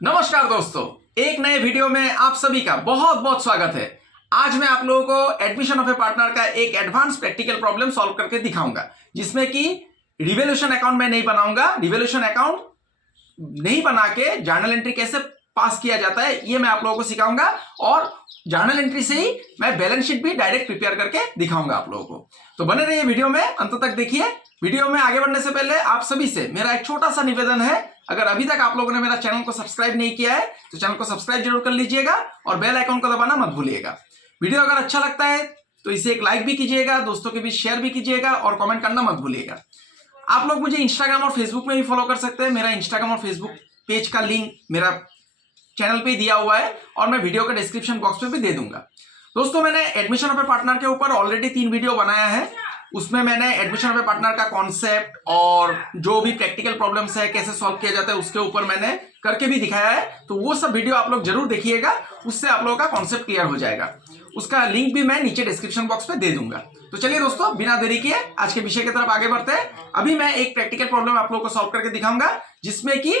नमस्कार दोस्तों, एक नए वीडियो में आप सभी का बहुत बहुत स्वागत है। आज मैं आप लोगों को एडमिशन ऑफ ए पार्टनर का एक एडवांस प्रैक्टिकल प्रॉब्लम सॉल्व करके दिखाऊंगा, जिसमें कि रिवोल्यूशन अकाउंट मैं नहीं बनाऊंगा। रिवोल्यूशन अकाउंट नहीं बना के जर्नल एंट्री कैसे पास किया जाता है ये मैं आप लोगों को सिखाऊंगा, और जर्नल एंट्री से ही मैं बैलेंस शीट भी डायरेक्ट प्रिपेयर करके दिखाऊंगा आप लोगों को। तो बने रहिए वीडियो में, अंत तक देखिए। वीडियो में आगे बढ़ने से पहले आप सभी से मेरा एक छोटा सा निवेदन है, अगर अभी तक आप लोगों ने मेरा चैनल को सब्सक्राइब नहीं किया है तो चैनल को सब्सक्राइब जरूर कर लीजिएगा और बेल आइकन को दबाना मत भूलिएगा। वीडियो अगर अच्छा लगता है तो इसे एक लाइक भी कीजिएगा, दोस्तों के बीच शेयर भी कीजिएगा और कमेंट करना मत भूलिएगा। आप लोग मुझे इंस्टाग्राम और फेसबुक में भी फॉलो कर सकते हैं। मेरा इंस्टाग्राम और फेसबुक पेज का लिंक मेरा चैनल पे दिया हुआ है और मैं वीडियो का डिस्क्रिप्शन बॉक्स में भी दे दूंगा। दोस्तों, मैंने एडमिशन ऑफ ए पार्टनर के ऊपर ऑलरेडी 3 वीडियो बनाया है। उसमें मैंने एडमिशन ऑफ ए पार्टनर का कॉन्सेप्ट और जो भी प्रैक्टिकल प्रॉब्लम्स है कैसे सॉल्व किया जाता है उसके ऊपर मैंने करके भी दिखाया है। तो वो सब वीडियो आप लोग जरूर देखिएगा, उससे आप लोगों का कॉन्सेप्ट क्लियर हो जाएगा। उसका लिंक भी मैं नीचे डिस्क्रिप्शन बॉक्स में दे दूंगा। तो चलिए दोस्तों, बिना देरी किए आज के विषय की तरफ आगे बढ़ते हैं। अभी मैं एक प्रैक्टिकल प्रॉब्लम आप लोगों को सॉल्व करके दिखाऊंगा, जिसमें कि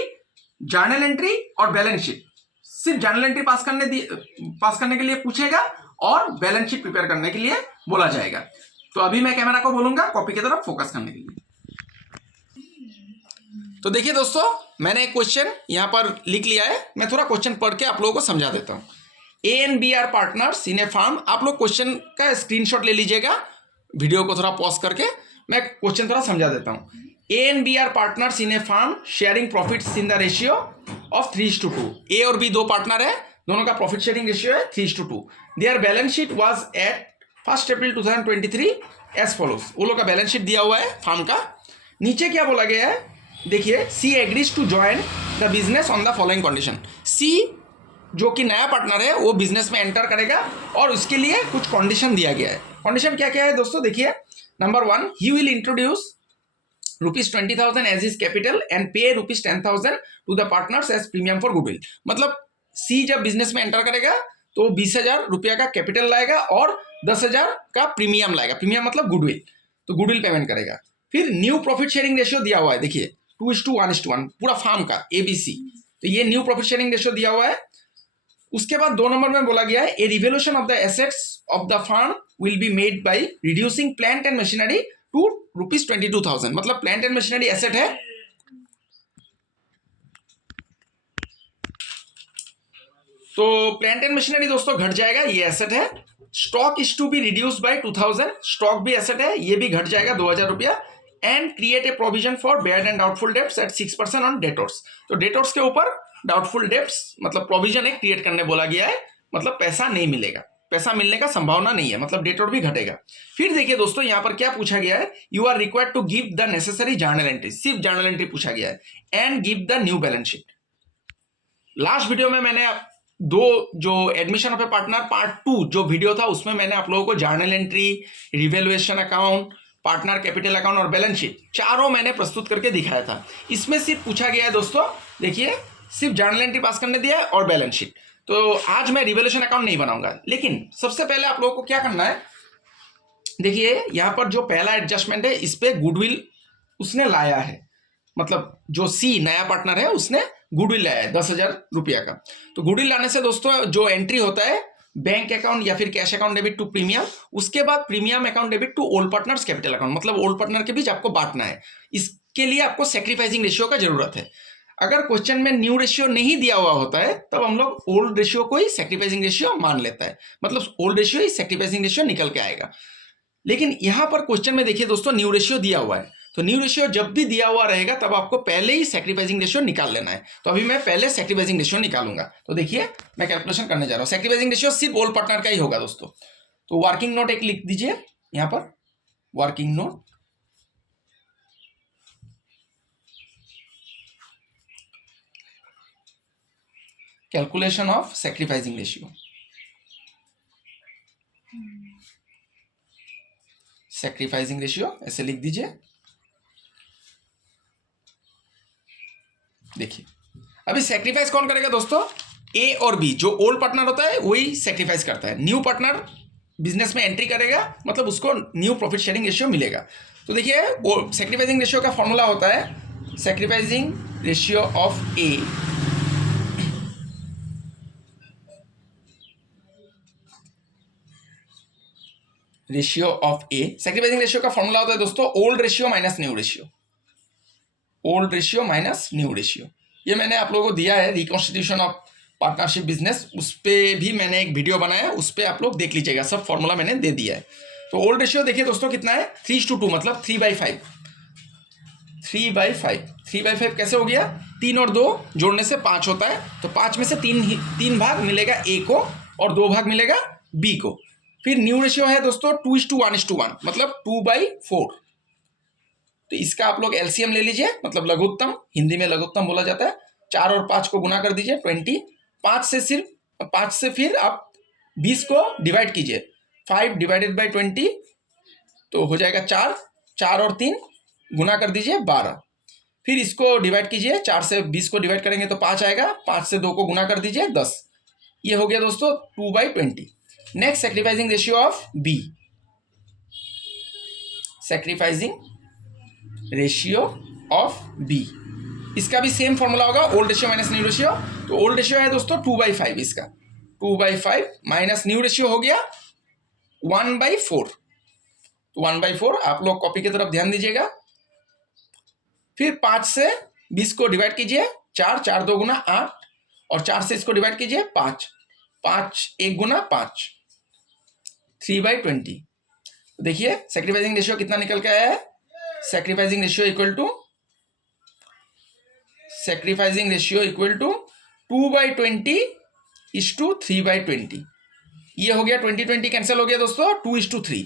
जर्नल एंट्री और बैलेंस शीट, सिर्फ जर्नल एंट्री पास करने के लिए पूछेगा और बैलेंस शीट प्रिपेयर करने के लिए बोला जाएगा। तो अभी मैं कैमरा को बोलूंगा कॉपी की तरफ फोकस करने के लिए। तो देखिए दोस्तों, मैंने एक क्वेश्चन यहां पर लिख लिया है। मैं थोड़ा क्वेश्चन पढ़ के आप लोगों को समझा देता हूं। A and B are partners in a firm. आप लोग क्वेश्चन का स्क्रीनशॉट ले लीजिएगा, वीडियो को थोड़ा पॉज करके मैं क्वेश्चन थोड़ा समझा देता हूं। A and B are partners in a firm sharing profits in the ratio of 3:2। A और बी दो पार्टनर है, दोनों का प्रॉफिट शेयरिंग रेशियो है 3:2। Their balance sheet was at 1 April 2023 as follows. वो लोग का बैलेंस शीट दिया हुआ है फार्म का। नीचे क्या बोला गया है, देखिए, C agrees to join the business on the following condition. C जो कि नया पार्टनर है वो बिजनेस में एंटर करेगा और उसके लिए कुछ कंडीशन दिया गया है। कंडीशन क्या क्या है दोस्तों, देखिए। Number 1, he will introduce ₹20,000 as his capital and pay ₹10,000 to the partners as premium for goodwill. मतलब सी जब बिजनेस में एंटर करेगा तो 20,000 रुपया का कैपिटल लाएगा और 10,000 का प्रीमियम लाएगा। प्रीमियम मतलब गुडविल, तो गुडविल पेमेंट करेगा। फिर न्यू प्रॉफिट शेयरिंग रेशियो दिया हुआ है, देखिए 2:1:1 पूरा फार्म का ABC। तो ये न्यू प्रॉफिट शेयरिंग रेशियो दिया हुआ है। उसके बाद 2 नंबर में बोला गया है, a revolution of the assets of the firm will be made by reducing plant and machinery to ₹22,000। मतलब प्लांट एंड मशीनरी एसेट है, तो प्लांट एंड मशीनरी दोस्तों घट जाएगा, ये एसेट है। Stock is to be reduced by 2,000, stock भी asset है, ये भी घट जाएगा 2,000 रुपया। And create a provision for bad and doubtful debts at 6% on debtors. तो डेटोर्स के ऊपर डाउटफुल डेब्ट्स मतलब प्रोविजन एक क्रिएट करने बोला गया है। मतलब पैसा नहीं मिलेगा, पैसा मिलने का संभावना नहीं है, मतलब डेटोर भी घटेगा। फिर देखिए दोस्तों, यहां पर क्या पूछा गया है, you are required to give the necessary journal entry. सिर्फ जर्नल एंट्री पूछा गया है, and give the new balance sheet. Last video में मैंने जो admission of a partner part 2 जो वीडियो था उसमें मैंने आप लोगों को journal entry, revaluation account, partner capital account और बैलेंस शीट चारों मैंने प्रस्तुत करके दिखाया था। इसमें सिर्फ पूछा गया है दोस्तों, देखिए, सिर्फ जर्नल एंट्री पास करने दिया है और बैलेंस शीट। तो आज मैं रिवैल्यूएशन अकाउंट नहीं बनाऊंगा, लेकिन सबसे पहले आप लोगों को क्या करना है, देखिए यहां पर जो पहला एडजस्टमेंट है इस पे गुडविल उसने लाया है। मतलब जो सी नया पार्टनर है उसने गुडविल लाया है 10,000 रुपया का। तो गुडविल लाने से दोस्तों जो एंट्री होता है, बैंक अकाउंट या फिर cash account debit to premium, उसके बाद premium account debit to old partners capital account. मतलब ओल्ड पार्टनर के बीच आपको बांटना है। इसके लिए आपको सैक्रिफाइसिंग रेशियो का जरूरत है। अगर क्वेश्चन में न्यू रेशियो नहीं दिया हुआ होता है तब हम लोग ओल्ड रेशियो को ही सैक्रिफाइसिंग रेशियो मान लेता है, मतलब ओल्ड रेशियो ही सैक्रिफाइसिंग रेशियो निकल के आएगा। लेकिन यहां पर क्वेश्चन में देखिए दोस्तों, न्यू रेशियो दिया हुआ है, तो न्यू रेशियो जब भी दिया हुआ रहेगा तब आपको पहले ही सैक्रिफाइसिंग रेशियो निकाल लेना है। तो अभी मैं पहले सैक्रिफाइसिंग रेशियो निकालूंगा। तो देखिए मैं कैलकुलेशन करने जा रहा हूं। सैक्रिफाइसिंग रेशियो सिर्फ ओल्ड पार्टनर का ही होगा दोस्तों। तो वर्किंग नोट एक लिख दीजिए यहां पर, working note. Calculation of sacrificing ratio, sacrificing ratio ऐसे लिख दीजिए। देखिए अभी सैक्रिफाइस कौन करेगा दोस्तों, ए और बी। जो ओल्ड पार्टनर होता है वही सैक्रिफाइस करता है। न्यू पार्टनर बिजनेस में एंट्री करेगा, मतलब उसको न्यू प्रॉफिट शेयरिंग रेशियो मिलेगा। तो देखिए सैक्रिफाइसिंग रेशियो का फॉर्मूला होता है sacrificing ratio of A ratio of A. Sacrificing ratio का फॉर्मूला होता है दोस्तों old ratio minus new ratio, old ratio minus new ratio. ये मैंने आप लोगों को दिया है रिकॉन्स्टिट्यूशन ऑफ पार्टनरशिप बिजनेस, उस पर भी मैंने एक वीडियो बनाया है, उस पर आप लोग देख लीजिएगा, सब फॉर्मूला मैंने दे दिया है। तो ओल्ड रेशियो देखिए दोस्तों कितना है 3:2 मतलब 3/5, 3/5। 3/5 कैसे हो गया, 3 और 2 जोड़ने से 5 होता है, तो 5 में से 3 भाग मिलेगा ए को और 2 भाग मिलेगा बी को। फिर न्यू रेशियो है दोस्तों 2:1:1 मतलब 2/4। तो इसका आप लोग एलसीएम ले लीजिए, मतलब लघुत्तम, हिंदी में लघुत्तम बोला जाता है। 4 और 5 को गुना कर दीजिए 20, 5 से फिर आप 20 को डिवाइड कीजिए, 5 डिवाइडेड बाई 20 तो हो जाएगा 4, 4 और 3 गुना कर दीजिए 12। फिर इसको डिवाइड कीजिए, 4 से 20 को डिवाइड करेंगे तो 5 आएगा, 5 से 2 को गुना कर दीजिए 10। ये हो गया दोस्तों 2/20। Next sacrificing ratio of B, sacrificing ratio of B, इसका भी सेम फॉर्मूला होगा old ratio minus new ratio. तो ओल्ड रेशियो है दोस्तों 2/5, इसका 2/5 माइनस न्यू रेशियो हो गया 1/4। तो 1/4 आप लोग कॉपी की तरफ ध्यान दीजिएगा। फिर 5 से 20 को डिवाइड कीजिए, 4, 4 2 गुना 8 और 4 से इसको डिवाइड कीजिए 5, 5 1 गुना 5, 3/20। देखिए सैक्रिफाइसिंग रेशियो कितना निकल के आया है, सैक्रिफाइसिंग रेशियो इक्वल टू 2/20:3/20। ये हो गया 20 कैंसिल हो गया दोस्तों, 2:3।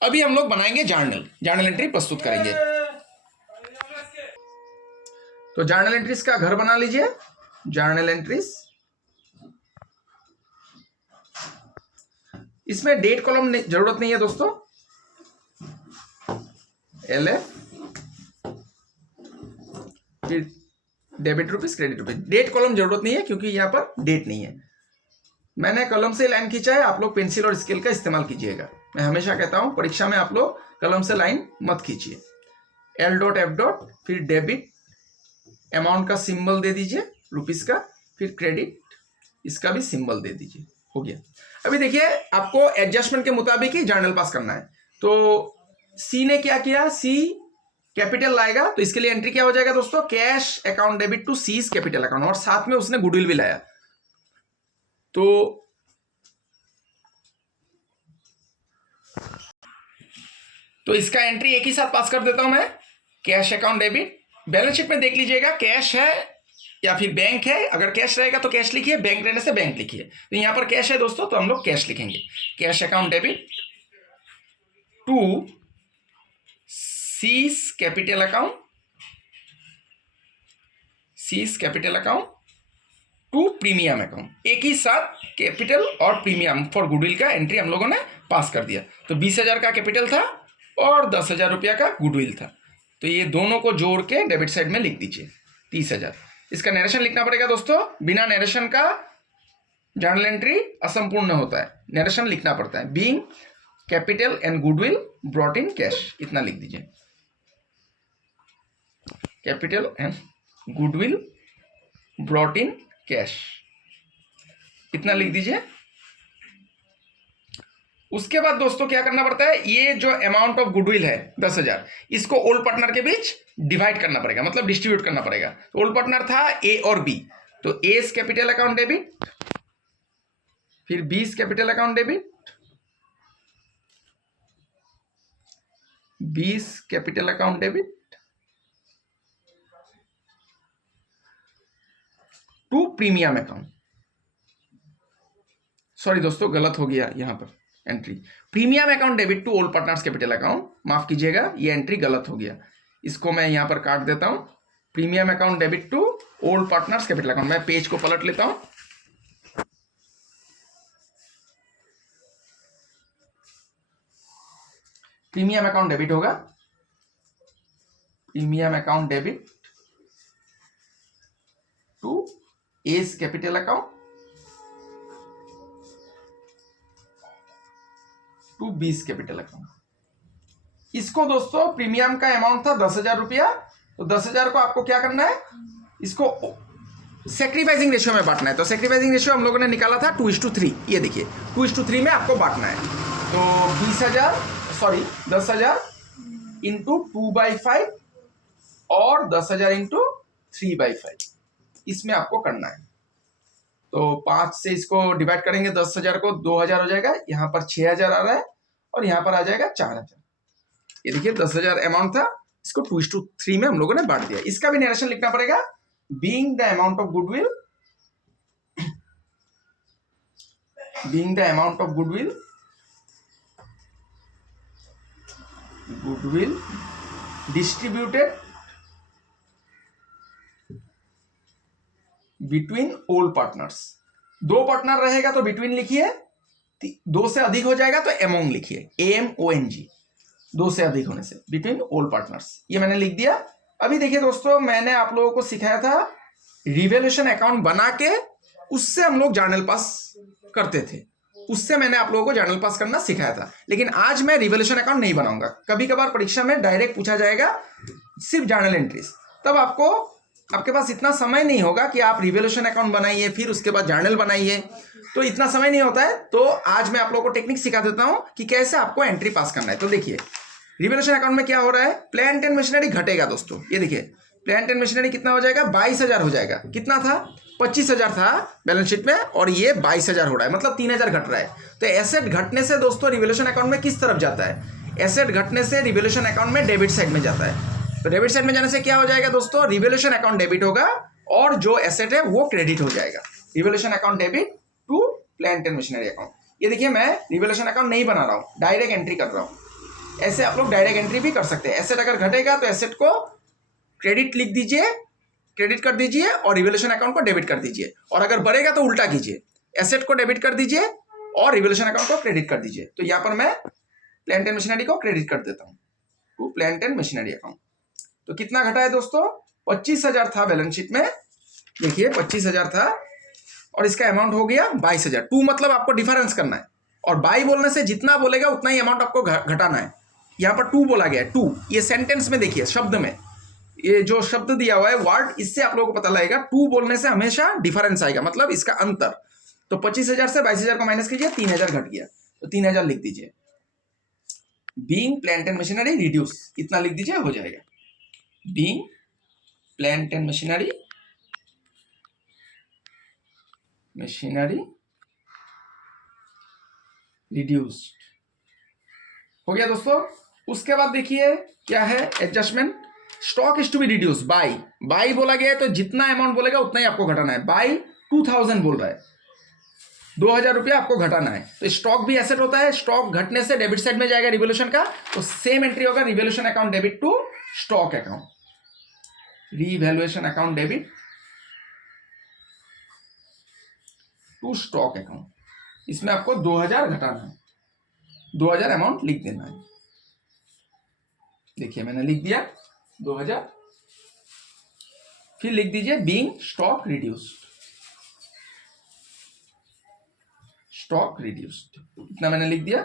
अभी हम लोग बनाएंगे जर्नल एंट्री प्रस्तुत करेंगे। तो जर्नल एंट्रीज का घर बना लीजिए। जर्नल एंट्रीज, इसमें डेट कॉलम जरूरत नहीं है दोस्तों, LF फिर debit rupees credit rupees, date column जरूरत नहीं है क्योंकि यहाँ पर डेट नहीं है। मैंने कलम से लाइन खींचा है, आप लोग पेंसिल और स्केल का इस्तेमाल कीजिएगा। मैं हमेशा कहता हूं परीक्षा में आप लोग कलम से लाइन मत खींचिए। L.F. फिर डेबिट अमाउंट का सिंबल दे दीजिए रुपीस का, फिर क्रेडिट इसका भी सिंबल दे दीजिए, हो गया। अभी देखिए आपको एडजस्टमेंट के मुताबिक ही जर्नल पास करना है। तो सी ने क्या किया, सी कैपिटल लाएगा, तो इसके लिए एंट्री क्या हो जाएगा दोस्तों, cash account debit to C's capital account, और साथ में उसने गुडविल भी लाया। तो इसका एंट्री एक ही साथ पास कर देता हूं मैं, cash account debit. Balance sheet में देख लीजिएगा कैश है या फिर बैंक है, अगर कैश रहेगा तो कैश लिखिए, बैंक रहने से बैंक लिखिए। तो यहां पर कैश है दोस्तों तो हम लोग कैश लिखेंगे, cash account debit to C's capital account, C's capital account to premium account. एक ही साथ कैपिटल और प्रीमियम फॉर गुडविल का एंट्री हम लोगों ने पास कर दिया। तो 20,000 का कैपिटल था और 10,000 रुपया का गुडविल था, तो ये दोनों को जोड़ के डेबिट साइड में लिख दीजिए 30,000। इसका नरेशन लिखना पड़ेगा दोस्तों, बिना नरेशन का जर्नल एंट्री असंपूर्ण होता है, नरेशन लिखना पड़ता है। Being capital and goodwill brought in cash, इतना लिख दीजिए, capital and goodwill brought in cash, इतना लिख दीजिए। उसके बाद दोस्तों क्या करना पड़ता है, ये जो अमाउंट ऑफ गुडविल है 10,000, इसको ओल्ड पार्टनर के बीच डिवाइड करना पड़ेगा, मतलब डिस्ट्रीब्यूट करना पड़ेगा। तो ओल्ड पार्टनर था ए और बी, तो एस कैपिटल अकाउंट डेबिट, फिर B's capital account debit, 20 capital account debit to premium account. Sorry दोस्तों गलत हो गया यहां पर entry, premium account debit to old partners capital account, माफ कीजिएगा ये एंट्री गलत हो गया, इसको मैं यहां पर काट देता हूं। Premium account debit to old partners capital account, मैं पेज को पलट लेता हूं। प्रीमियम अकाउंट डेबिट होगा, premium account debit to A's capital account to 20 capital account. इसको दोस्तों प्रीमियम का अमाउंट था 10,000 रुपया, तो 10,000 को आपको क्या करना है, इसको सैक्रिफाइसिंग रेशियो में बांटना है। तो सैक्रिफाइसिंग रेशियो हम लोगों ने निकाला था 2:3, ये देखिए 2:3 में आपको बांटना है। तो 20,000 सॉरी 10,000 इंटू 2/5 और 10,000 इंटू 3/5 इसमें आपको करना है। तो 5 से इसको डिवाइड करेंगे, 10,000 को 2,000 हो जाएगा, यहाँ पर 6,000 आ रहा है और यहाँ पर आ जाएगा 4,000। ये देखिए 10,000 अमाउंट था, इसको 2:3 में हम लोगों ने बांट दिया। इसका भी नरेशन लिखना पड़ेगा, being the amount of goodwill, being the amount of goodwill distributed between all partners. 2 partner रहेगा तो बिटवीन लिखिए, 2 से अधिक हो जाएगा तो एमोंग लिखिए, AMONG, 2 से अधिक होने से बिटवीन ऑल पार्टनर्स। ये मैंने लिख दिया। अभी देखिए दोस्तों, मैंने आप लोगों को सिखाया था रिवैल्यूएशन अकाउंट बना के उससे हम लोग जर्नल पास करते थे, उससे मैंने आप लोगों को जर्नल पास करना सिखाया था। लेकिन आज मैं रिवैल्यूएशन अकाउंट नहीं बनाऊंगा। कभी कभार परीक्षा में डायरेक्ट पूछा जाएगा सिर्फ जर्नल एंट्रीज, तब आपके पास इतना समय नहीं होगा कि आप रिवैल्यूएशन अकाउंट बनाइए फिर उसके बाद जर्नल बनाइए, तो इतना समय नहीं होता है। तो आज मैं आप लोगों को टेक्निक सिखा देता हूं कि कैसे आपको एंट्री पास करना है। तो देखिए रिवैल्यूएशन अकाउंट में क्या हो रहा है, प्लांट एंड मशीनरी घटेगा दोस्तों। ये देखिए प्लांट एंड मशीनरी कितना हो जाएगा, 22,000 हो जाएगा। कितना था, 25,000 था बैलेंस शीट में और ये 22,000 हो रहा है, मतलब 3,000 घट रहा है। तो एसेट घटने से दोस्तों रिवैल्यूएशन अकाउंट में किस तरफ जाता है, एसेट घटने से रिवैल्यूएशन अकाउंट में डेबिट साइड में जाता है। तो डेबिट साइड में जाने से क्या हो जाएगा दोस्तों, रिवैल्यूएशन अकाउंट डेबिट होगा और जो एसेट है वो क्रेडिट हो जाएगा। Revaluation account debit to plant and machinery account. ये देखिए मैं रिवैल्यूएशन अकाउंट नहीं बना रहा हूँ, डायरेक्ट एंट्री कर रहा हूँ। ऐसे आप लोग डायरेक्ट एंट्री भी कर सकते हैं। एसेट अगर घटेगा तो एसेट को क्रेडिट लिख दीजिए, क्रेडिट कर दीजिए और रिवैल्यूएशन अकाउंट को डेबिट कर दीजिए। और अगर बढ़ेगा तो उल्टा कीजिए, एसेट को डेबिट कर दीजिए और रिवैल्यूएशन अकाउंट को क्रेडिट कर दीजिए। तो यहाँ पर मैं प्लांट एंड मशीनरी को क्रेडिट कर देता हूँ to plant and machinery account. तो कितना घटा है दोस्तों, 25,000 था बैलेंस शीट में, देखिए 25,000 था और इसका अमाउंट हो गया 22,000। 2 मतलब आपको डिफरेंस करना है और बाई बोलने से जितना बोलेगा उतना ही अमाउंट आपको घटाना है। यहाँ पर 2 बोला गया है, 2 ये सेंटेंस में देखिए, शब्द में ये जो शब्द दिया हुआ है वर्ड, इससे आप लोगों को पता लगेगा 2 बोलने से हमेशा डिफरेंस आएगा, मतलब इसका अंतर। तो 25,000 से 22,000 को माइनस कीजिए, 3,000 घट गया, तो 3,000 लिख दीजिए। Being plant and machinery reduce, इतना लिख दीजिए, हो जाएगा। Being plant and machinery reduced हो गया दोस्तों। उसके बाद देखिए क्या है adjustment, stock is to be reduce by बोला गया है तो जितना अमाउंट बोलेगा उतना ही आपको घटाना है। बाई 2,000 बोल रहा है, 2,000 रुपया आपको घटाना है। तो स्टॉक भी एसेट होता है, स्टॉक घटने से डेबिट साइड में जाएगा रिवैल्यूएशन का, तो सेम एंट्री होगा, revaluation account debit to stock account, revaluation account debit to stock account. इसमें आपको 2,000 घटाना है, 2,000 अमाउंट लिख देना है। देखिए मैंने लिख दिया 2,000, फिर लिख दीजिए being stock reduced, stock reduced, इतना मैंने लिख दिया।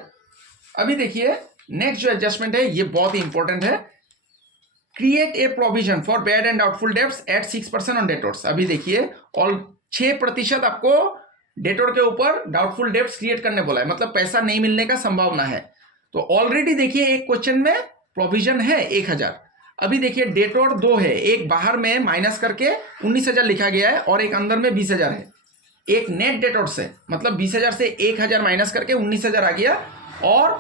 अभी देखिए नेक्स्ट जो एडजस्टमेंट है ये बहुत ही इंपॉर्टेंट है, create a provision for bad and doubtful debts at 6% on debtors. अभी देखिए और 6% आपको डेटोर के ऊपर डाउटफुल डेब्ट्स क्रिएट करने बोला है, मतलब पैसा नहीं मिलने का संभावना है। तो ऑलरेडी देखिए एक क्वेश्चन में प्रोविजन है 1,000, अभी देखिए डेटोर 2 है, एक बाहर में माइनस करके 19,000 लिखा गया है और एक अंदर में 20,000 है। एक नेट डेटोर से मतलब 20,000 से 1,000 माइनस करके 19,000 आ गया और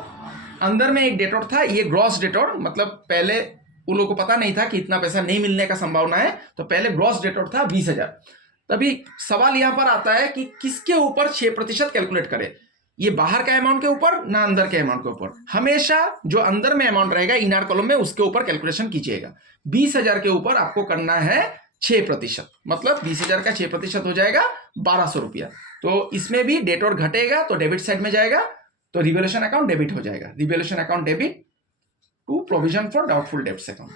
अंदर में एक डेटोर था, ये ग्रॉस डेटोर, मतलब पहले उन लोगों को पता नहीं था कि इतना पैसा नहीं मिलने का संभावना है, तो पहले ग्रॉस डेटोर था 20,000। तभी सवाल यहां पर आता है कि किसके ऊपर 6% कैलकुलेट करें, ये बाहर का अमाउंट के ऊपर ना अंदर के अमाउंट के ऊपर। हमेशा जो अंदर में अमाउंट रहेगा इनर कॉलम में उसके ऊपर कैलकुलेशन कीजिएगा। 20,000 के ऊपर आपको करना है 6%, मतलब 20,000 का 6% हो जाएगा 1,200 रुपया। तो इसमें भी डेटोर घटेगा तो डेबिट साइड में जाएगा, तो रिवैल्यूएशन अकाउंट डेबिट हो जाएगा, revaluation account debit to provision for doubtful debts account,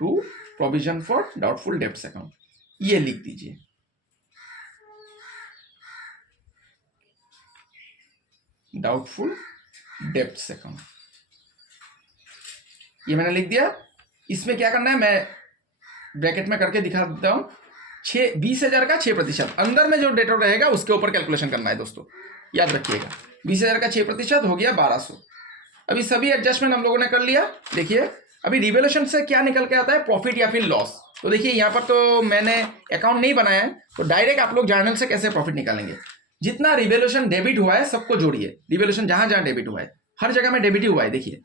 to provision for doubtful debts account, ये लिख दीजिए। डाउटफुल डेब्ट्स अकाउंट, ये मैंने लिख दिया। इसमें क्या करना है मैं ब्रैकेट में करके दिखा देता हूं, 20,000 का 6%, अंदर में जो डेटोर रहेगा उसके ऊपर कैलकुलेशन करना है दोस्तों, याद रखिएगा। 20,000 का 6% हो गया 1200। अभी सभी एडजस्टमेंट हम लोगों ने कर लिया। देखिए अभी रिवैल्यूएशन से क्या निकल के आता है, प्रॉफिट या फिर लॉस। तो देखिए यहाँ पर तो मैंने अकाउंट नहीं बनाया है, तो डायरेक्ट आप लोग जर्नल से कैसे प्रॉफिट निकालेंगे। जितना रिवैल्यूएशन डेबिट हुआ है सबको जोड़िए। रिवैल्यूएशन जहां जहां डेबिट हुआ है हर जगह में डेबिट ही हुआ है। देखिए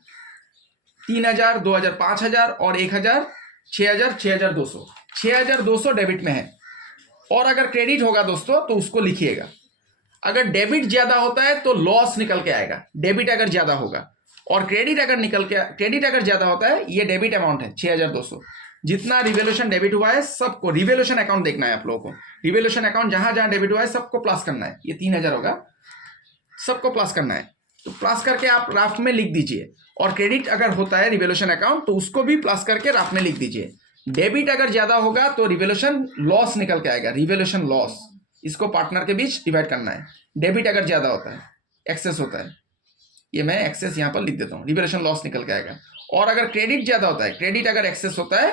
3,000, 2,000, 5,000 और 1,000, 6,000, 6,200, 6,200 डेबिट में है। और अगर क्रेडिट होगा दोस्तों तो उसको लिखिएगा। अगर डेबिट ज्यादा होता है तो लॉस निकल के आएगा, डेबिट अगर ज्यादा होगा। और क्रेडिट अगर ज्यादा होता है, ये डेबिट अमाउंट है 6,200। जितना रिवैल्यूएशन डेबिट हुआ है सबको रिवैल्यूएशन अकाउंट देखना है आप लोगों को। रिवैल्यूएशन अकाउंट जहां जहां डेबिट हुआ है सबको प्लस करना है। ये 3,000 होगा, सबको प्लस करना है। तो प्लस करके आप राफ में लिख दीजिए। और क्रेडिट अगर होता है रिवैल्यूएशन अकाउंट तो उसको भी प्लस करके राफ में लिख दीजिए। डेबिट अगर ज्यादा होगा तो रिवैल्यूएशन लॉस निकल के आएगा, रिवैल्यूएशन लॉस। इसको पार्टनर के बीच डिवाइड करना है। डेबिट अगर ज्यादा होता है, एक्सेस होता है, ये मैं एक्सेस यहां पर लिख देता हूं, रिवैल्यूएशन लॉस निकल के आएगा। और अगर क्रेडिट ज्यादा होता है, क्रेडिट अगर एक्सेस होता है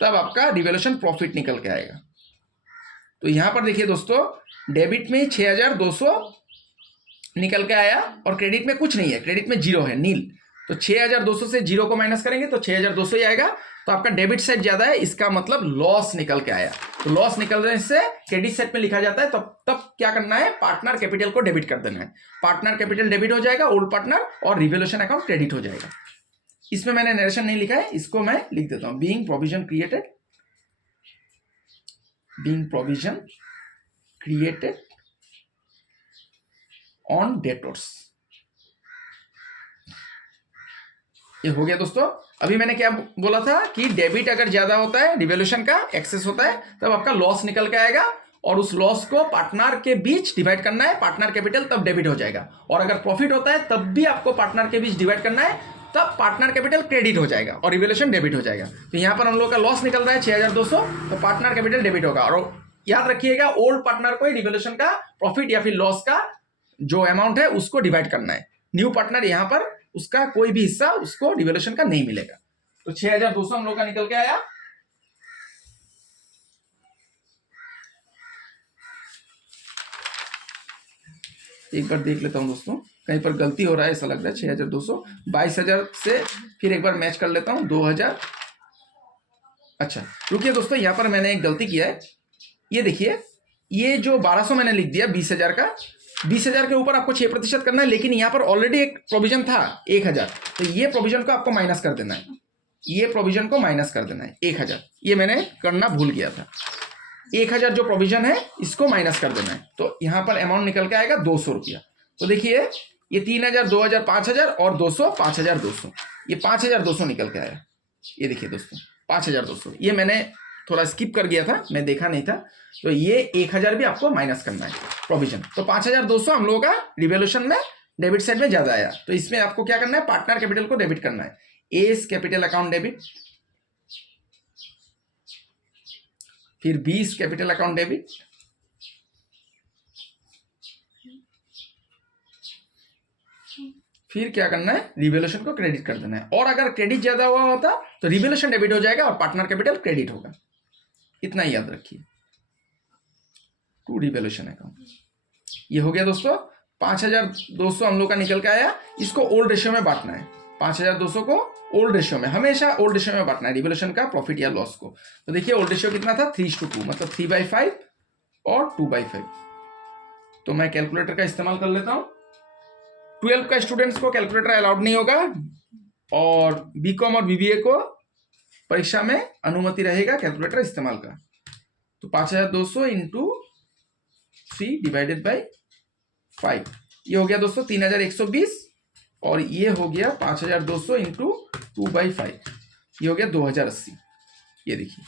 तब आपका रिवैल्यूएशन प्रॉफिट निकल के आएगा। तो यहां पर देखिए दोस्तों, डेबिट में 6,200 निकल के आया और क्रेडिट में कुछ नहीं है, क्रेडिट में 0 है, नील। तो 6,200 से 0 को माइनस करेंगे तो 6,200 ही आएगा। तो आपका डेबिट साइड ज्यादा है, इसका मतलब लॉस निकल के आया। तो लॉस निकलने से क्रेडिट साइड में लिखा जाता है। तब क्या करना है, पार्टनर कैपिटल को डेबिट कर देना है। पार्टनर कैपिटल डेबिट हो जाएगा, ओल्ड पार्टनर, और रिवैल्यूएशन अकाउंट क्रेडिट हो जाएगा। इसमें मैंने नरेशन नहीं लिखा है, इसको मैं लिख देता हूं। Being provision created on debtors. ये हो गया दोस्तों। अभी मैंने क्या बोला था कि डेबिट अगर ज्यादा होता है, रिवैल्यूएशन का एक्सेस होता है, तब आपका लॉस निकल के आएगा। और उस लॉस को पार्टनर के बीच डिवाइड करना है, पार्टनर कैपिटल, तब डेबिट हो जाएगा। और अगर प्रॉफिट होता है तब भी आपको पार्टनर के बीच डिवाइड करना है, तब पार्टनर कैपिटल क्रेडिट हो जाएगा और रिवैल्यूएशन डेबिट हो जाएगा। तो यहां पर हम लोग का लॉस निकल रहा है 6,200, तो पार्टनर कैपिटल डेबिट होगा। और याद रखिएगा, ओल्ड पार्टनर को रिवैल्यूएशन का प्रॉफिट या फिर लॉस का जो अमाउंट है उसको डिवाइड करना है। न्यू पार्टनर यहां पर उसका कोई भी हिस्सा उसको रिवैल्यूएशन का नहीं मिलेगा। तो 6,200 हम लोग का निकल के आया। एक बार देख लेता हूं दोस्तों, कहीं पर गलती हो रहा है ऐसा लग रहा है। 6,200, 22,000 से फिर एक बार मैच कर लेता हूं, 2,000। अच्छा रुकिए दोस्तों, यहां पर मैंने एक गलती किया है। ये देखिए, ये जो 1,200 मैंने लिख दिया 20,000 का, 20,000 के ऊपर आपको 6% करना है, लेकिन यहां पर ऑलरेडी एक प्रोविजन था 1,000। तो ये प्रोविजन को आपको माइनस कर देना है, ये प्रोविजन को माइनस कर देना है 1,000। ये मैंने करना भूल गया था। 1,000 जो प्रोविजन है इसको माइनस कर देना है। तो यहां पर अमाउंट निकल के आएगा 200 रुपया। तो देखिए ये 3,000, 2,000, 5,000 और 200, 5,200। ये 5,200 निकल के आया। ये देखिए दोस्तों 5,200। ये मैंने थोड़ा स्किप कर गया था, मैं देखा नहीं था। तो ये 1,000 भी आपको माइनस करना है प्रोविजन। तो 5,200 हम लोगों का रिवैल्यूएशन में डेबिट साइड में ज्यादा आया। तो इसमें आपको क्या करना है, पार्टनर कैपिटल को डेबिट करना है। एस कैपिटल अकाउंट डेबिट, फिर 20 कैपिटल अकाउंट डेबिट, फिर क्या करना है, रिवैल्यूएशन को क्रेडिट कर देना है। और अगर क्रेडिट ज्यादा हुआ होता तो रिवैल्यूएशन डेबिट हो जाएगा और पार्टनर कैपिटल क्रेडिट होगा। इतना ही याद रखिए। टू रिवैल्यूएशन अकाउंट ये हो गया दोस्तों। 5,200 हम लोग का निकल के आया। इसको ओल्ड रेशियो में बांटना है। 5,200 को ओल्ड रेशियो में, हमेशा ओल्ड रेशियो में बांटना है रिवैल्यूएशन का प्रॉफिट या लॉस को। तो देखिए ओल्ड रेशियो कितना था, 3:2, मतलब 3/5 और 2/5। तो मैं कैलकुलेटर का इस्तेमाल कर लेता हूं। 12 का स्टूडेंट्स को कैलकुलेटर अलाउड नहीं होगा, और बीकॉम और बीबीए को परीक्षा में अनुमति रहेगा कैलकुलेटर इस्तेमाल का। तो 5,200 इंटू 3 डिवाइडेड बाई 5, ये हो गया दोस्तों 3,120। और ये हो गया 5,200 इंटू 2/5, ये हो गया 2,080। ये देखिए,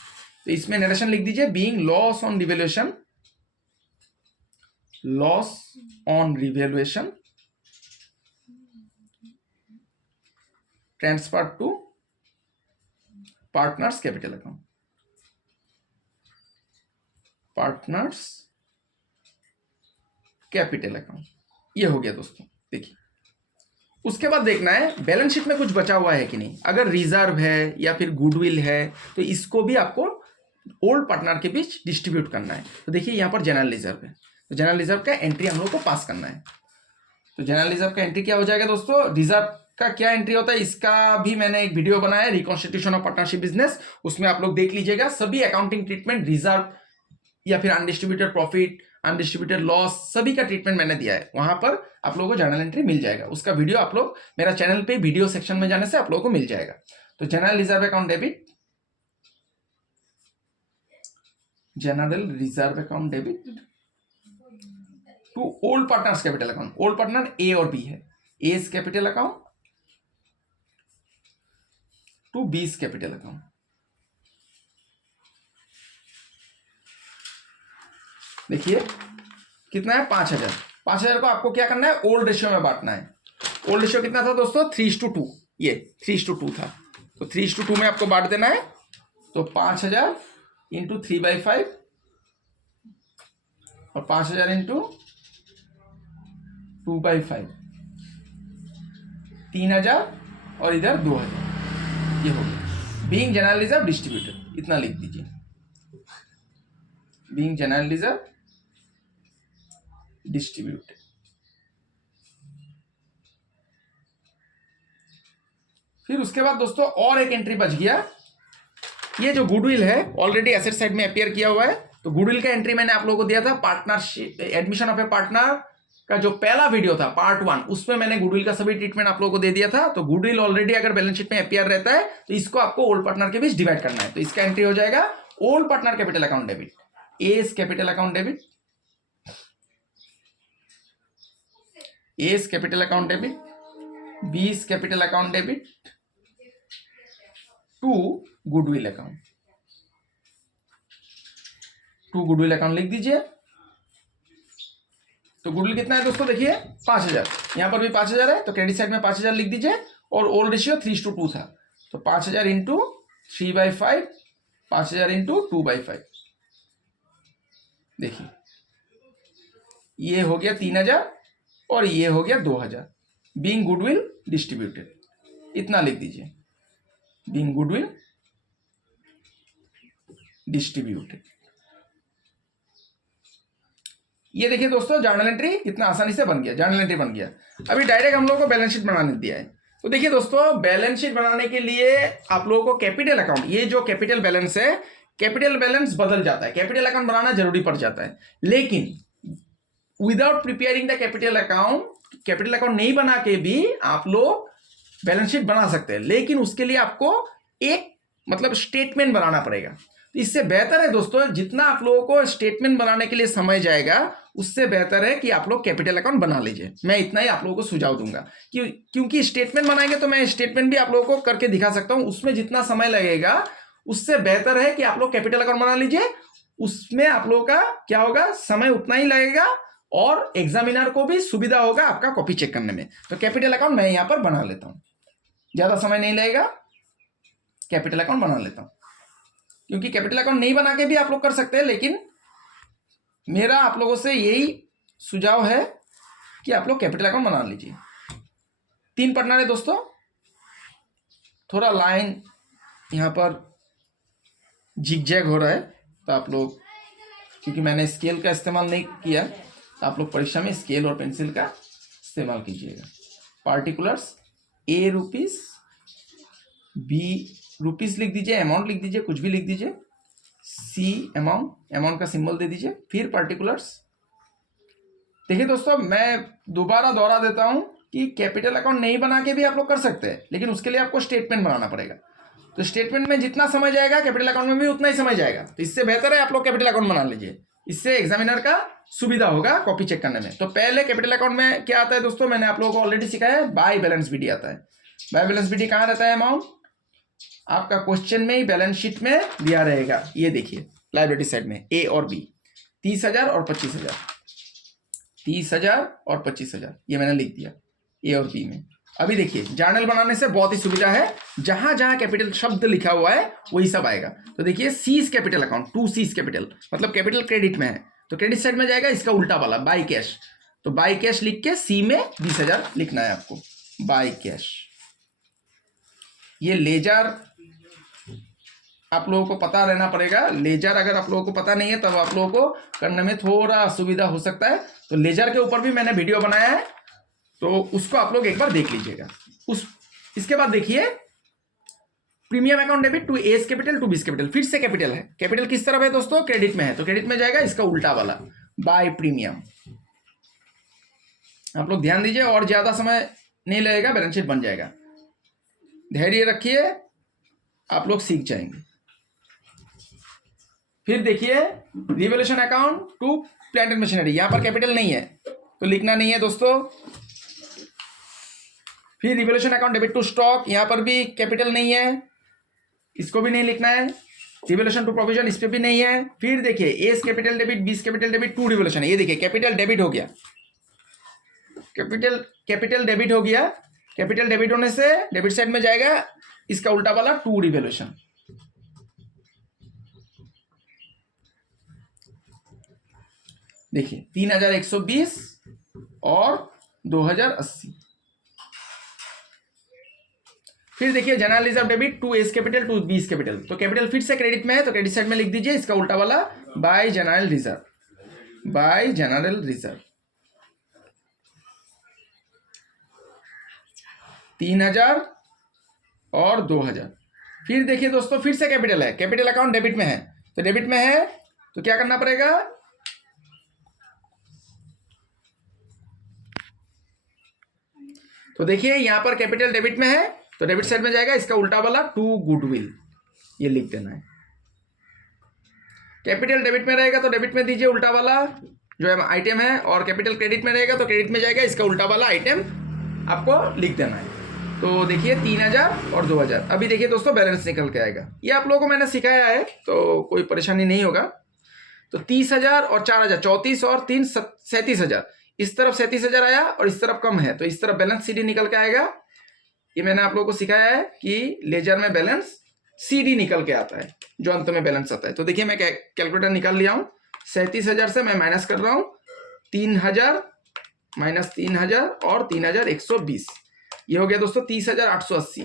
तो इसमें नरेशन लिख दीजिए, being loss on revaluation, loss on revaluation transfer to partners capital account, partners capital account. ये हो गया दोस्तों। देखिए उसके बाद देखना है बैलेंस शीट में कुछ बचा हुआ है कि नहीं। अगर रिजर्व है या फिर गुडविल है तो इसको भी आपको ओल्ड पार्टनर के बीच डिस्ट्रीब्यूट करना है। तो देखिए यहाँ पर जनरल रिजर्व है, तो जनरल रिजर्व का एंट्री हम लोग को पास करना है। तो जनरल रिजर्व का एंट्री क्या हो जाएगा दोस्तों, रिजर्व का क्या एंट्री होता है इसका भी मैंने एक वीडियो बनाया है, रिकॉन्स्टिट्यूशन ऑफ पार्टनरशिप बिजनेस, उसमें आप लोग देख लीजिएगा। सभी अकाउंटिंग ट्रीटमेंट रिजर्व या फिर अनडिस्ट्रीब्यूटेड प्रॉफिट, अनडिस्ट्रीब्यूटेड लॉस, सभी का ट्रीटमेंट मैंने दिया है, वहां पर आप लोगों को जर्नल एंट्री मिल जाएगा। उसका वीडियो आप लोग मेरा चैनल पे वीडियो सेक्शन में जाने से आप लोगों को मिल जाएगा। तो general reserve account debit, general reserve account debit to old partners capital account. Old partner A और बी है, A's capital account to B's capital account. देखिए कितना है, 5000। 5000 को आपको क्या करना है, ओल्ड रेशियो में बांटना है। ओल्ड रेशियो कितना था दोस्तों, 3:2, ये 3:2 था, तो 3:2 में आपको बांट देना है। तो 5000 इंटू 3/5 और 5000 इंटू 2/5, 3000 और इधर 2000, ये हो गया। बीइंग जनरल रिजर्व डिस्ट्रीब्यूटेड, इतना लिख दीजिए, बीइंग जनरल रिजर्व डिस्ट्रीब्यूटेड। फिर उसके बाद दोस्तों और एक एंट्री बच गया, ये जो गुडविल है ऑलरेडी एसेट साइड में अपीयर किया हुआ है। तो गुडविल का एंट्री मैंने आप लोगों को दिया था partnership, admission of a partner का जो पहला वीडियो था पार्ट 1, उसमें मैंने गुडविल का सभी ट्रीटमेंट आप लोगों को दे दिया था। तो गुडविल ऑलरेडी अगर बैलेंस शीट में अपीयर रहता है तो इसको आपको ओल्ड पार्टनर के बीच डिवाइड करना है। तो इसका एंट्री हो जाएगा old partner capital account debit, A's capital account debit, A's capital account debit, B's capital account debit to goodwill account, to goodwill account लिख दीजिए। तो गुडविल कितना है दोस्तों, देखिए 5000, यहां पर भी 5000 है, तो क्रेडिट साइड में 5000 लिख दीजिए। और ओल्ड रेशियो 3:2 था, तो 5000 इंटू 3/5, 5000 इंटू 2/5, देखिए ये हो गया 3000 और ये हो गया 2000। बीइंग गुडविल डिस्ट्रीब्यूटेड, इतना लिख दीजिए, बीइंग गुडविल डिस्ट्रीब्यूटेड। ये देखिए दोस्तों जर्नल एंट्री कितना आसानी से बन गया, जर्नल एंट्री बन गया। अभी डायरेक्ट हम लोगों को बैलेंस शीट बनाने दिया है। तो देखिए दोस्तों बैलेंस शीट बनाने के लिए आप लोगों को कैपिटल अकाउंट, ये जो कैपिटल बैलेंस है, कैपिटल बैलेंस बदल जाता है, कैपिटल अकाउंट बनाना जरूरी पड़ जाता है। लेकिन without preparing the capital account, capital account नहीं बना के भी आप लोग बैलेंस शीट बना सकते हैं, लेकिन उसके लिए आपको एक मतलब स्टेटमेंट बनाना पड़ेगा। तो इससे बेहतर है दोस्तों, जितना आप लोगों को स्टेटमेंट बनाने के लिए समय जाएगा उससे बेहतर है कि आप लोग कैपिटल अकाउंट बना लीजिए। मैं इतना ही आप लोगों को सुझाव दूंगा, क्योंकि स्टेटमेंट बनाएंगे तो मैं स्टेटमेंट भी आप लोगों को करके दिखा सकता हूं, उसमें जितना समय लगेगा उससे बेहतर है कि आप लोग कैपिटल अकाउंट बना लीजिए। उसमें आप लोगों का क्या होगा, समय उतना ही लगेगा और एग्जामिनर को भी सुविधा होगा आपका कॉपी चेक करने में। तो कैपिटल अकाउंट मैं यहां पर बना लेता हूं, ज्यादा समय नहीं लगेगा, कैपिटल अकाउंट बना लेता हूं। क्योंकि कैपिटल अकाउंट नहीं बना के भी आप लोग कर सकते हैं, लेकिन मेरा आप लोगों से यही सुझाव है कि आप लोग कैपिटल अकाउंट बना लीजिए। 3 पार्टनर है दोस्तों, थोड़ा लाइन यहां पर झिगझैग हो रहा है, तो आप लोग, क्योंकि मैंने स्केल का इस्तेमाल नहीं किया, तो आप लोग परीक्षा में स्केल और पेंसिल का इस्तेमाल कीजिएगा। पार्टिकुलर्स ए रुपीस, बी रुपीस लिख दीजिए, अमाउंट लिख दीजिए, कुछ भी लिख दीजिए, सी अमाउंट, अमाउंट का सिंबल दे दीजिए, फिर पार्टिकुलर्स। देखिए दोस्तों मैं दोबारा दोहरा देता हूं कि कैपिटल अकाउंट नहीं बना के भी आप लोग कर सकते हैं, लेकिन उसके लिए आपको स्टेटमेंट बनाना पड़ेगा। तो स्टेटमेंट में जितना समय जाएगा कैपिटल अकाउंट में भी उतना ही समय जाएगा। तो इससे बेहतर है आप लोग कैपिटल अकाउंट बना लीजिए, इससे एग्जामिनर का सुविधा होगा कॉपी चेक करने में। तो पहले कैपिटल अकाउंट में क्या आता है दोस्तों, मैंने आप लोगों को ऑलरेडी सिखाया है, बाय बैलेंस बीडी आता है। बाय बैलेंस बीडी कहाँ रहता है, अमाउंट आपका क्वेश्चन में ही बैलेंस शीट में दिया रहेगा। ये देखिए लायबिलिटी साइड में ए और बी, 30,000 और 25,000, 30,000 और 25,000, ये मैंने लिख दिया ए और बी में। अभी देखिए जर्नल बनाने से बहुत ही सुविधा है, जहां जहां कैपिटल शब्द लिखा हुआ है वही सब आएगा। तो देखिए seize capital account, 2 seize capital मतलब कैपिटल क्रेडिट में है, तो क्रेडिट साइड में जाएगा इसका उल्टा वाला बाय कैश। तो बाय कैश लिख के सी में 20,000 लिखना है आपको, बाय कैश। ये लेजर आप लोगों को पता रहना पड़ेगा। लेजर अगर आप लोगों को पता नहीं है तब आप लोगों को करने में थोड़ा असुविधा हो सकता है। तो लेजर के ऊपर भी मैंने वीडियो बनाया है, तो उसको आप लोग एक बार देख लीजिएगा। इसके बाद देखिए premium account debit to A's capital to B's capital, फिर से कैपिटल है। कैपिटल किस तरफ है दोस्तों? क्रेडिट में है, तो क्रेडिट में जाएगा इसका उल्टा वाला बाय प्रीमियम। आप लोग ध्यान दीजिए और ज्यादा समय नहीं लगेगा, बैलेंस शीट बन जाएगा। धैर्य रखिए, आप लोग सीख जाएंगे। फिर देखिए revaluation account to plant and machinery, यहां पर कैपिटल नहीं है तो लिखना नहीं है दोस्तों। फिर revaluation account debit to stock, यहां पर भी कैपिटल नहीं है, इसको भी नहीं लिखना है। रिवोल्यूशन टू प्रोविजन, इस पे भी नहीं है। फिर देखिए S capital debit B's capital debit to revolution, ये देखिए कैपिटल डेबिट हो गया, कैपिटल डेबिट हो गया। कैपिटल डेबिट होने से डेबिट साइड में जाएगा इसका उल्टा वाला टू रिवोल्यूशन। देखिए 3120 और 2080। फिर देखिए general reserve debit to A's capital to B's capital, तो कैपिटल फिर से क्रेडिट में है तो क्रेडिट साइड में लिख दीजिए इसका उल्टा वाला bye general reserve, bye general reserve. 3000 और 2000। फिर देखिए दोस्तों फिर से कैपिटल है, कैपिटल अकाउंट डेबिट में है, तो डेबिट में है तो क्या करना पड़ेगा? तो देखिए यहां पर कैपिटल डेबिट में है तो डेबिट साइड में जाएगा इसका उल्टा वाला टू गुडविल, ये लिख देना है। कैपिटल डेबिट में रहेगा तो डेबिट में दीजिए उल्टा वाला जो आइटम है, और कैपिटल क्रेडिट में रहेगा तो क्रेडिट में जाएगा इसका उल्टा वाला आइटम आपको लिख देना है। तो देखिए 3000 और 2000। अभी देखिए दोस्तों बैलेंस निकल के आएगा, ये आप लोगों को मैंने सिखाया है तो कोई परेशानी नहीं होगा। तो 30,000 और 4,000 34 और 3 37,000, इस तरफ 37,000 आया और इस तरफ कम है तो इस तरफ बैलेंस सीडी निकल के आएगा। ये मैंने आप लोगों को सिखाया है कि लेजर में बैलेंस सीडी निकल के आता है जो अंत में बैलेंस आता है। तो देखिए मैं कैलकुलेटर निकाल लिया हूँ, 37,000 से मैं माइनस कर रहा हूँ 3,000 माइनस 3,000 और 3,120, ये हो गया दोस्तों 30,880।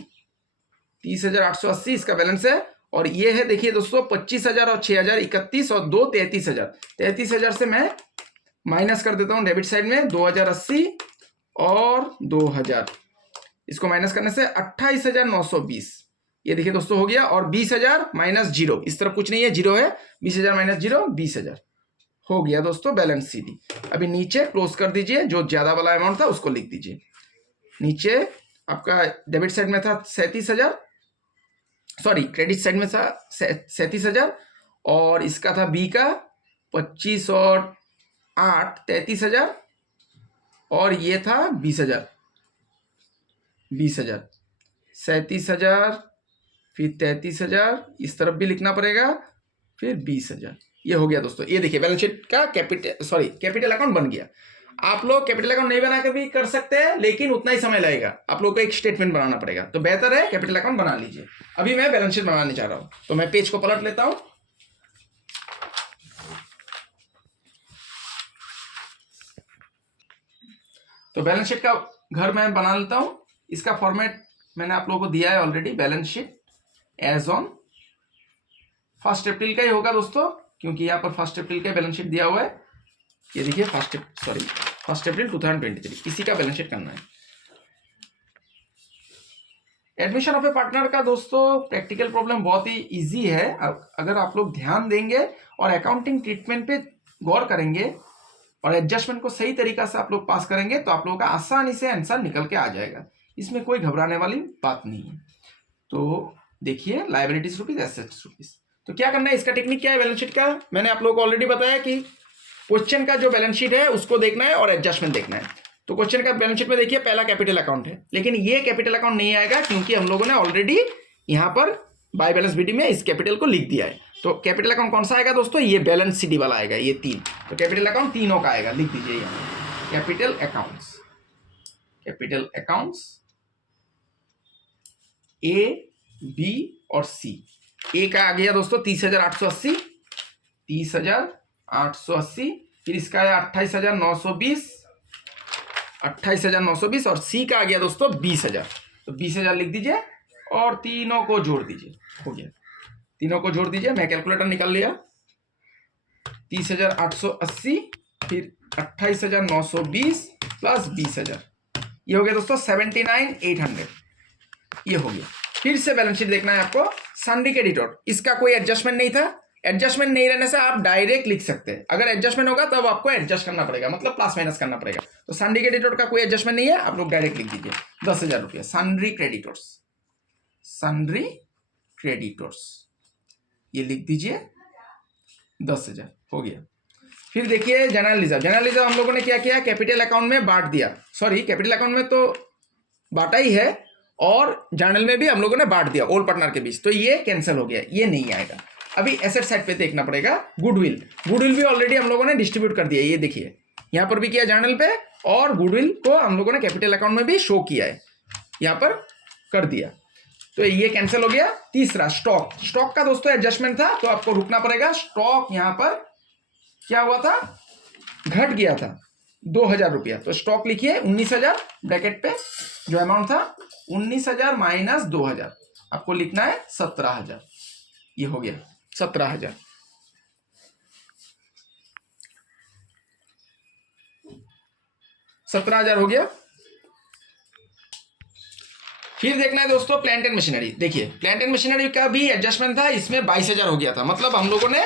30,880 इसका बैलेंस है। और ये है देखिए दोस्तों 25,000 और 6,000 31 और 2 33,000। 33,000 से मैं माइनस कर देता हूँ डेबिट साइड में 2,080 और 2,000, इसको माइनस करने से 28,920, ये देखिए दोस्तों हो गया। और 20,000 माइनस जीरो, इस तरफ कुछ नहीं है जीरो है, 20,000 माइनस जीरो 20,000 हो गया दोस्तों बैलेंस सीडी। अभी नीचे क्लोज कर दीजिए, जो ज्यादा वाला अमाउंट था उसको लिख दीजिए। नीचे आपका डेबिट साइड में था 37,000, सॉरी क्रेडिट साइड में था 37,000 और इसका था बी का 25 और 8 33,000 और ये था 20,000 37,000 फिर 33,000, इस तरफ भी लिखना पड़ेगा, फिर 20,000। ये हो गया दोस्तों। ये देखिए बैलेंस शीट का कैपिटल अकाउंट बन गया। आप लोग कैपिटल अकाउंट नहीं बना के भी कर सकते हैं, लेकिन उतना ही समय लगेगा, आप लोग को एक स्टेटमेंट बनाना पड़ेगा, तो बेहतर है कैपिटल अकाउंट बना लीजिए। अभी मैं बैलेंस शीट बनाने चाह रहा हूं, तो मैं पेज को पलट लेता हूं। तो बैलेंस शीट का घर मैं बना लेता हूं। इसका फॉर्मेट मैंने आप लोगों को दिया है already. Balance sheet as on 1 April का ही होगा दोस्तों, क्योंकि यहाँ पर 1 अप्रैल का बैलेंस शीट दिया हुआ है। ये देखिए 1 अप्रैल 2023, इसी का बैलेंस शीट करना है। एडमिशन ऑफ ए पार्टनर का दोस्तों प्रैक्टिकल प्रॉब्लम बहुत ही इजी है। अगर आप लोग ध्यान देंगे और अकाउंटिंग ट्रीटमेंट पे गौर करेंगे और एडजस्टमेंट को सही तरीका से आप लोग पास करेंगे तो आप लोगों का आसानी से आंसर निकल के आ जाएगा, इसमें कोई घबराने वाली बात नहीं है। तो देखिए लायबिलिटीज रुपीज एसेट्स रुपीज, तो क्या करना है, इसका टेक्निक क्या है बैलेंस शीट का, मैंने आप लोगों को ऑलरेडी बताया कि क्वेश्चन का जो बैलेंस शीट है उसको देखना है और एडजस्टमेंट देखना है। तो क्वेश्चन का बैलेंस शीट में देखिए पहला कैपिटल अकाउंट है, लेकिन ये कैपिटल अकाउंट नहीं आएगा क्योंकि हम लोगों ने ऑलरेडी यहाँ पर बाय बैलेंस बीडी में इस कैपिटल को लिख दिया है। तो कैपिटल अकाउंट कौन सा आएगा दोस्तों, ये बैलेंस सीडी वाला आएगा, ये 3। तो कैपिटल अकाउंट तीनों का आएगा, लिख दीजिए यहाँ कैपिटल अकाउंट्स ए बी और सी। ए का आ गया दोस्तों 30,880, 30,880, फिर इसका आया 28,920 और सी का आ गया दोस्तों 20,000। तो 20,000 लिख दीजिए और तीनों को जोड़ दीजिए, हो गया। तीनों को जोड़ दीजिए, मैं कैलकुलेटर निकाल लिया। 30,880 फिर 28,920 प्लस 20,000, ये हो गया दोस्तों 79,800, ये हो गया। फिर से बैलेंस शीट देखना है आपको। सन्ड्री क्रेडिटर, इसका कोई एडजस्टमेंट नहीं था। एडजस्टमेंट नहीं रहने से आप डायरेक्ट लिख सकते हैं, अगर एडजस्टमेंट होगा तब आपको एडजस्ट करना पड़ेगा, मतलब प्लस माइनस करना पड़ेगा। तो सन्ड्री क्रेडिटर का कोई एडजस्टमेंट नहीं है, आप लोग डायरेक्ट लिख दीजिए 10,000 रुपया सन्ड्री क्रेडिटर्स, सन्ड्री क्रेडिटर्स, ये लिख दीजिए 10,000, हो गया। फिर देखिए जनरल रिजर्व, जनरल रिजर्व हम लोगों ने क्या किया, कैपिटल अकाउंट में बांट दिया, सॉरी कैपिटल अकाउंट में तो बांटा ही है और जर्नल में भी हम लोगों ने बांट दिया ओल्ड पार्टनर के बीच, तो ये कैंसिल हो गया, ये नहीं आएगा। अभी एसेट साइड पे देखना पड़ेगा। गुडविल, गुडविल भी ऑलरेडी हम लोगों ने डिस्ट्रीब्यूट कर दिया, ये देखिए यहाँ पर भी किया जर्नल पे, और गुडविल को हम लोगों ने कैपिटल अकाउंट में भी शो किया है, यहाँ पर कर दिया, तो ये कैंसिल हो गया। तीसरा स्टॉक, स्टॉक का दोस्तों एडजस्टमेंट था तो आपको रुकना पड़ेगा। स्टॉक यहाँ पर क्या हुआ था, घट गया था 2,000 रुपया, तो स्टॉक लिखिए 19,000 ब्रैकेट पे, जो अमाउंट था 19,000 माइनस 2,000, आपको लिखना है 17,000, ये हो गया 17,000। 17,000 हो गया। फिर देखना है दोस्तों प्लांट एंड मशीनरी, देखिए प्लांट एंड मशीनरी का भी एडजस्टमेंट था, इसमें 22,000 हो गया था, मतलब हम लोगों ने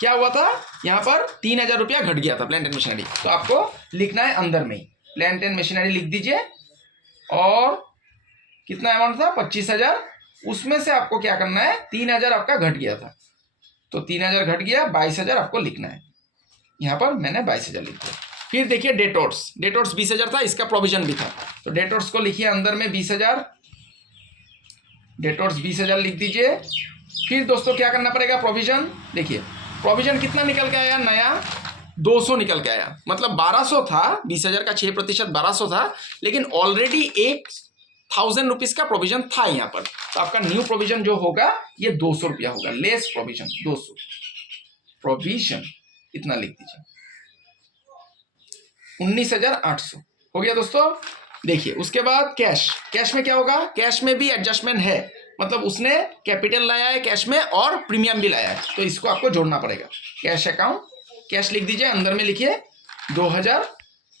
क्या हुआ था, यहाँ पर 3,000 रुपया घट गया था प्लांट एंड मशीनरी, तो आपको लिखना है अंदर में ही प्लांट एंड मशीनरी लिख दीजिए। और कितना अमाउंट था 25,000, उसमें से आपको क्या करना है 3,000 आपका घट गया था, तो 3,000 घट गया, 22,000 आपको लिखना है, यहाँ पर मैंने 22,000 लिख दिया। फिर देखिए डेटोर्स, डेटोर्स 20,000 था, इसका प्रोविजन भी था, तो डेटोर्स को लिखिए अंदर में 20,000, डेटोर्स 20,000 लिख दीजिए। फिर दोस्तों क्या करना पड़ेगा, प्रोविजन, देखिए प्रोविजन कितना निकल के आया, नया 200 निकल के आया, मतलब 1200 था, 20,000 का 6% 1200 था, लेकिन ऑलरेडी 1,000 रुपीज का प्रोविजन था यहाँ पर, तो आपका न्यू प्रोविजन जो होगा ये 200 रुपया होगा, लेस प्रोविजन 200, प्रोविजन इतना लिख दीजिए 19,800 हो गया दोस्तों। देखिए उसके बाद कैश, कैश में क्या होगा, कैश में भी एडजस्टमेंट है, मतलब उसने कैपिटल लाया है कैश में और प्रीमियम भी लाया है, तो इसको आपको जोड़ना पड़ेगा। कैश अकाउंट, कैश लिख दीजिए, अंदर में लिखिए 2,000,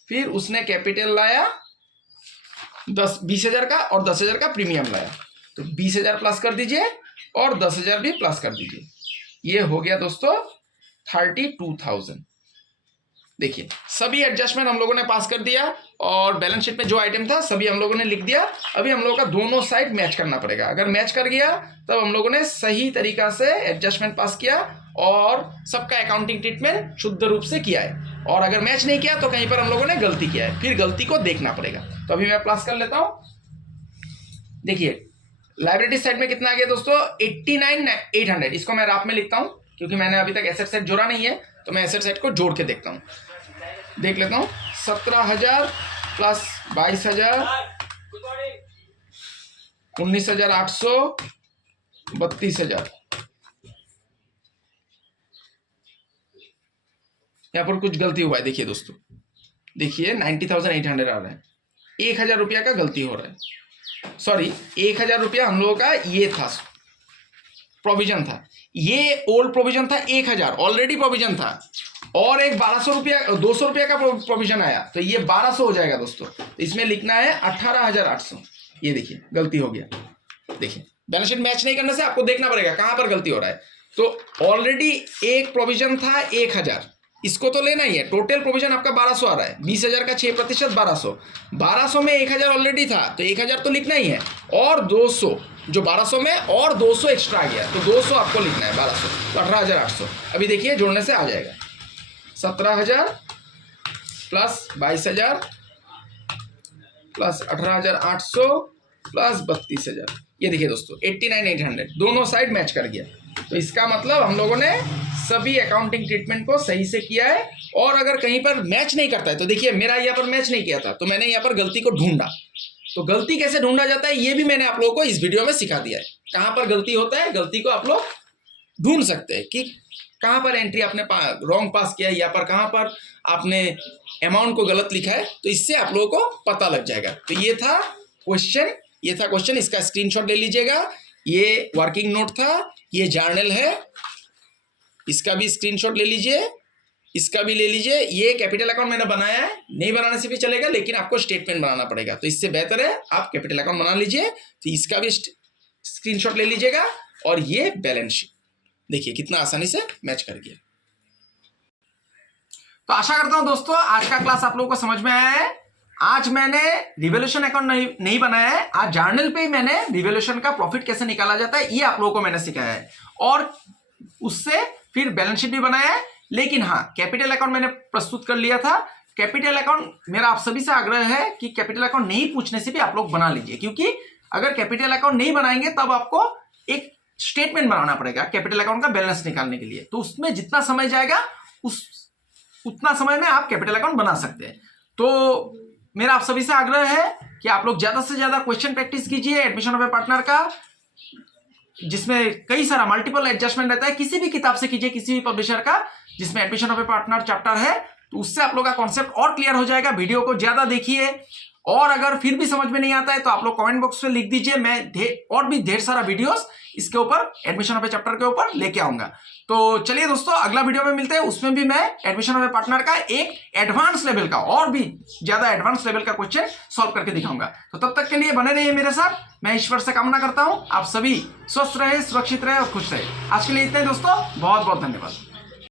फिर उसने कैपिटल लाया 20,000 का और 10,000 का प्रीमियम लाया, तो 20,000 प्लस कर दीजिए और 10,000 भी प्लस कर दीजिए, ये हो गया दोस्तों 32,000। देखिए सभी एडजस्टमेंट हम लोगों ने पास कर दिया और बैलेंस शीट में जो आइटम था सभी हम लोगों ने लिख दिया। अभी हम लोगों का दोनों साइड मैच करना पड़ेगा, अगर मैच कर गया तब हम लोगों ने सही तरीका से एडजस्टमेंट पास किया और सबका अकाउंटिंग ट्रीटमेंट शुद्ध रूप से किया है, और अगर मैच नहीं किया तो कहीं पर हम लोगों ने गलती किया है, फिर गलती को देखना पड़ेगा। तो अभी मैं प्लस कर लेता हूं। देखिए लाइबिलिटी साइड में कितना आ गया दोस्तों 89,800, इसको मैं राफ में लिखता हूं क्योंकि मैंने अभी तक एसेट साइड जोड़ा नहीं है, तो मैं एसेट साइड को जोड़ के देखता हूं, देख लेता हूं। 17,000 प्लस 22,000 19,800 32,000, यहां पर कुछ गलती हुआ है, देखिए दोस्तों, देखिए 90,800 आ रहा है, 1,000 रुपया का गलती हो रहा है, सॉरी 1,000 रुपया हम लोगों का ये था प्रोविजन था, ये ओल्ड प्रोविजन था 1,000 ऑलरेडी प्रोविजन था, और एक 1200 रुपया 200 रुपया का प्रोविजन आया, तो ये 1200 हो जाएगा दोस्तों, तो इसमें लिखना है 18,800, ये देखिए गलती हो गया। देखिए बैलेंस शीट मैच नहीं करने से आपको देखना पड़ेगा कहां पर गलती हो रहा है, तो ऑलरेडी एक प्रोविजन था 1,000, इसको तो लेना ही है, टोटल प्रोविजन आपका 1200 आ रहा है, 20,000 का 6% 1200 में 1,000 ऑलरेडी था, तो 1,000 तो लिखना ही है, और 200 जो 1200 में और 200 एक्स्ट्रा आ गया, तो 200 आपको लिखना है 1200, तो 18,800। अभी देखिए जोड़ने से आ जाएगा 17,000 प्लस 22,000 प्लस 18,800 प्लस 32,000, ये देखिए दोस्तों 89,800, दोनों साइड मैच कर गया, तो इसका मतलब हम लोगों ने सभी अकाउंटिंग ट्रीटमेंट को सही से किया है। और अगर कहीं पर मैच नहीं करता है तो देखिए मेरा यहाँ पर मैच नहीं किया था, तो मैंने यहाँ पर गलती को ढूंढा, तो गलती कैसे ढूंढा जाता है ये भी मैंने आप लोगों को इस वीडियो में सिखा दिया है, कहाँ पर गलती होता है, गलती को आप लोग ढूंढ सकते हैं कि कहाँ पर एंट्री आपने रॉन्ग पास किया है, या पर कहाँ पर आपने अमाउंट को गलत लिखा है, तो इससे आप लोगों को पता लग जाएगा। तो ये था क्वेश्चन, इसका स्क्रीनशॉट ले लीजिएगा, ये वर्किंग नोट था, ये जर्नल है, इसका भी स्क्रीनशॉट ले लीजिए, इसका भी ले लीजिए। ये कैपिटल अकाउंट मैंने बनाया है, नहीं बनाने से भी चलेगा, लेकिन आपको स्टेटमेंट बनाना पड़ेगा, तो इससे बेहतर है आप कैपिटल अकाउंट बना लीजिए। तो इसका भी स्क्रीनशॉट ले लीजिएगा, और ये बैलेंस शीट देखिए कितना आसानी से मैच कर गया। तो आशा करता हूं दोस्तों आज का क्लास आप लोगों को समझ में आया है। आज मैंने रिवोल्यूशन अकाउंट नहीं बनाया है, आज जर्नल पे ही मैंने रिवोल्यूशन का प्रॉफिट कैसे निकाला जाता है ये आप लोगों को मैंने सिखाया है, और उससे फिर बैलेंस शीट भी बनाया है। लेकिन हाँ, कैपिटल अकाउंट मैंने प्रस्तुत कर लिया था। कैपिटल अकाउंट मेरा आप सभी से आग्रह है कि कैपिटल अकाउंट नहीं पूछने से भी आप लोग बना लीजिए, क्योंकि अगर कैपिटल अकाउंट नहीं बनाएंगे तब आपको एक स्टेटमेंट बनाना पड़ेगा कैपिटल अकाउंट का बैलेंस निकालने के लिए, तो उसमें जितना समय जाएगा उतना समय में आप कैपिटल अकाउंट बना सकते हैं। तो मेरा आप सभी से आग्रह है कि आप लोग ज्यादा से ज्यादा क्वेश्चन प्रैक्टिस कीजिए एडमिशन ऑफ ए पार्टनर का, जिसमें कई सारा मल्टीपल एडजस्टमेंट रहता है। किसी भी किताब से कीजिए, किसी भी पब्लिशर का जिसमें admission of a partner chapter है, तो उससे आप लोग का कॉन्सेप्ट और क्लियर हो जाएगा। वीडियो को ज्यादा देखिए, और अगर फिर भी समझ में नहीं आता है तो आप लोग कमेंट बॉक्स में लिख दीजिए, मैं और भी ढेर सारा वीडियोस इसके ऊपर एडमिशन ऑफ ए चैप्टर के ऊपर लेके आऊंगा। तो चलिए दोस्तों, अगला वीडियो में मिलते हैं, उसमें भी मैं एडमिशन ऑफ ए पार्टनर का एक एडवांस लेवल का और भी ज्यादा एडवांस लेवल का क्वेश्चन सॉल्व करके दिखाऊंगा। तो तब तक के लिए बने रहिए मेरे साथ। मैं ईश्वर से कामना करता हूं आप सभी स्वस्थ रहे, सुरक्षित रहे और खुश रहे। आज के लिए इतना ही दोस्तों, बहुत बहुत धन्यवाद।